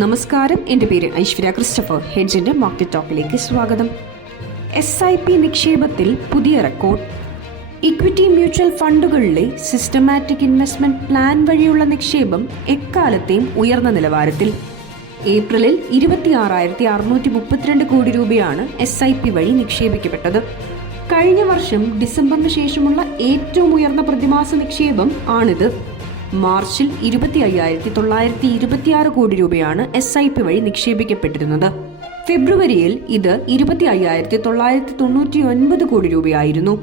നമസ്കാരം, എൻ്റെ പേര് ഐശ്വര്യ ക്രിസ്റ്റഫർ. ഹെഡ്ജിൻ്റെ മാർക്കറ്റ് ടോക്കിലേക്ക് സ്വാഗതം. SIP നിക്ഷേപത്തിൽ പുതിയ റെക്കോർഡ്. ഇക്വിറ്റി മ്യൂച്വൽ ഫണ്ടുകളിലെ സിസ്റ്റമാറ്റിക് ഇൻവെസ്റ്റ്മെന്റ് പ്ലാൻ വഴിയുള്ള നിക്ഷേപം എക്കാലത്തെയും ഉയർന്ന നിലവാരത്തിൽ. ഏപ്രിലിൽ 26,632 കോടി രൂപയാണ് SIP വഴി നിക്ഷേപിക്കപ്പെട്ടത്. കഴിഞ്ഞ വർഷം ഡിസംബറിന് ശേഷമുള്ള ഏറ്റവും ഉയർന്ന പ്രതിമാസ നിക്ഷേപം ആണിത്. മാർച്ചിൽ 25,926 കോടി രൂപയാണ് SIP വഴി നിക്ഷേപിക്കപ്പെട്ടിരുന്നത്. ഫെബ്രുവരിയിൽ ഇത് 25,999 കോടി രൂപയായിരുന്നു.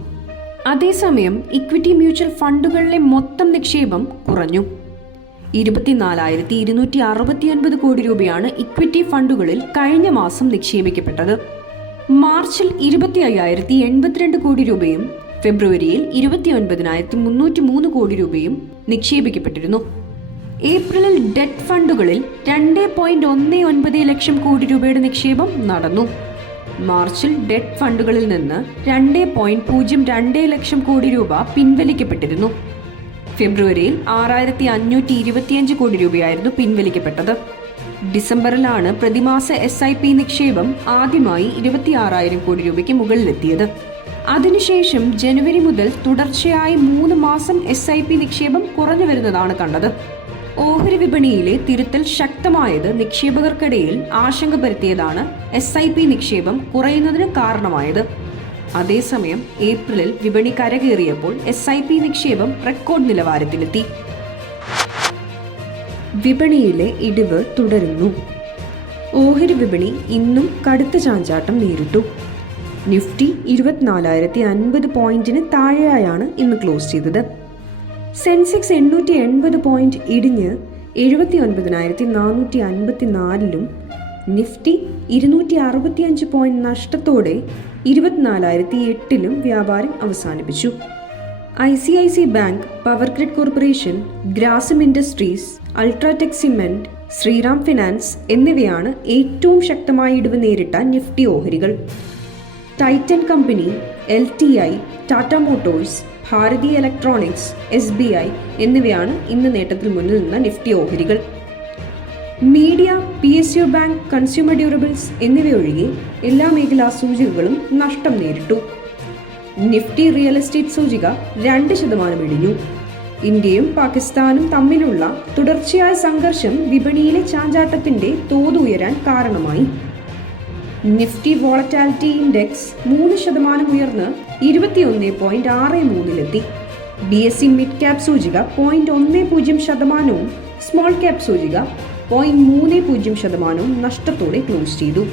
അതേസമയം ഇക്വിറ്റി മ്യൂച്വൽ ഫണ്ടുകളിലെ മൊത്തം നിക്ഷേപം കുറഞ്ഞു. 24,269 കോടി രൂപയാണ് ഇക്വിറ്റി ഫണ്ടുകളിൽ കഴിഞ്ഞ മാസം നിക്ഷേപിക്കപ്പെട്ടത്. മാർച്ചിൽ 25,082 കോടി രൂപയും ഫെബ്രുവരിയിൽ 29,303 കോടി രൂപയും നിക്ഷേപിക്കപ്പെട്ടിരുന്നു. ഏപ്രിലിൽ ഡെറ്റ് ഫണ്ടുകളിൽ 2.19 ലക്ഷം കോടി രൂപയുടെ നിക്ഷേപം നടന്നു. മാർച്ചിൽ ഡെറ്റ് ഫണ്ടുകളിൽ നിന്ന് 2.02 ലക്ഷം കോടി രൂപ പിൻവലിക്കപ്പെട്ടിരുന്നു. ഫെബ്രുവരിയിൽ 6,525 കോടി രൂപയായിരുന്നു പിൻവലിക്കപ്പെട്ടത്. ഡിസംബറിലാണ് പ്രതിമാസ SIP നിക്ഷേപം ആദ്യമായി 26,000 കോടി രൂപയ്ക്ക് മുകളിലെത്തിയത്. അതിനുശേഷം ജനുവരി മുതൽ തുടർച്ചയായി 3 മാസം SIP നിക്ഷേപം കുറഞ്ഞു വരുന്നതാണ് കണ്ടത്. ഓഹരി വിപണിയിലെ തിരുത്തൽ ശക്തമായത് നിക്ഷേപകർക്കിടയിൽ ആശങ്ക പരത്തിയതാണ് SIP നിക്ഷേപം കുറയുന്നതിന് കാരണമായത്. അതേസമയം ഏപ്രിലിൽ വിപണി കരകയറിയപ്പോൾ SIP നിക്ഷേപം റെക്കോർഡ് നിലവാരത്തിലെത്തി. വിപണിയിലെ ഇടിവ് തുടരുന്നു. ഓഹരി വിപണി ഇന്നും കടുത്ത ചാഞ്ചാട്ടം നേരിട്ടു. നിഫ്റ്റി 24,050 പോയിന്റിന് താഴെയായാണ് ഇന്ന് ക്ലോസ് ചെയ്തത്. സെൻസെക്സ് 880 പോയിന്റ് ഇടിഞ്ഞ് 79,454 നിഫ്റ്റി 265 പോയിന്റ് നഷ്ടത്തോടെ 24,008 വ്യാപാരം അവസാനിപ്പിച്ചു. ICIC bank, power grid corporation, Grasim industries, UltraTech cement, Shriram finance എന്നിവയാണ് ഏറ്റവും ശക്തമായ ഇടിവ് നേരിട്ട നിഫ്റ്റി ഓഹരികൾ. Titan company, LTI, Tata motors, Bharati electronics, SBI എന്നിവയാണ് ഇന്ന് നേട്ടത്തിൽ മുന്നിൽ നിന്ന നിഫ്റ്റി ഓഹരികൾ. Media, PSU bank, consumer durables എന്നിവയൊഴികെ എല്ലാ മേഖലാ സൂചികകളും നഷ്ടം നേരിട്ടു. നിഫ്റ്റി റിയൽ എസ്റ്റേറ്റ് സൂചിക 2% ഇടിഞ്ഞു. ഇന്ത്യയും പാകിസ്ഥാനും തമ്മിലുള്ള തുടർച്ചയായ സംഘർഷം വിപണിയിലെ ചാഞ്ചാട്ടത്തിന്റെ തോത് ഉയരാൻ കാരണമായി. നിഫ്റ്റി വോളറ്റാലിറ്റി ഇൻഡെക്സ് 3% ഉയർന്ന് 21.63-ലെത്തി. BSE മിഡ് ക്യാപ് സൂചിക 0.10% സ്മോൾ ക്യാപ് സൂചിക 0.30% നഷ്ടത്തോടെ ക്ലോസ് ചെയ്തു.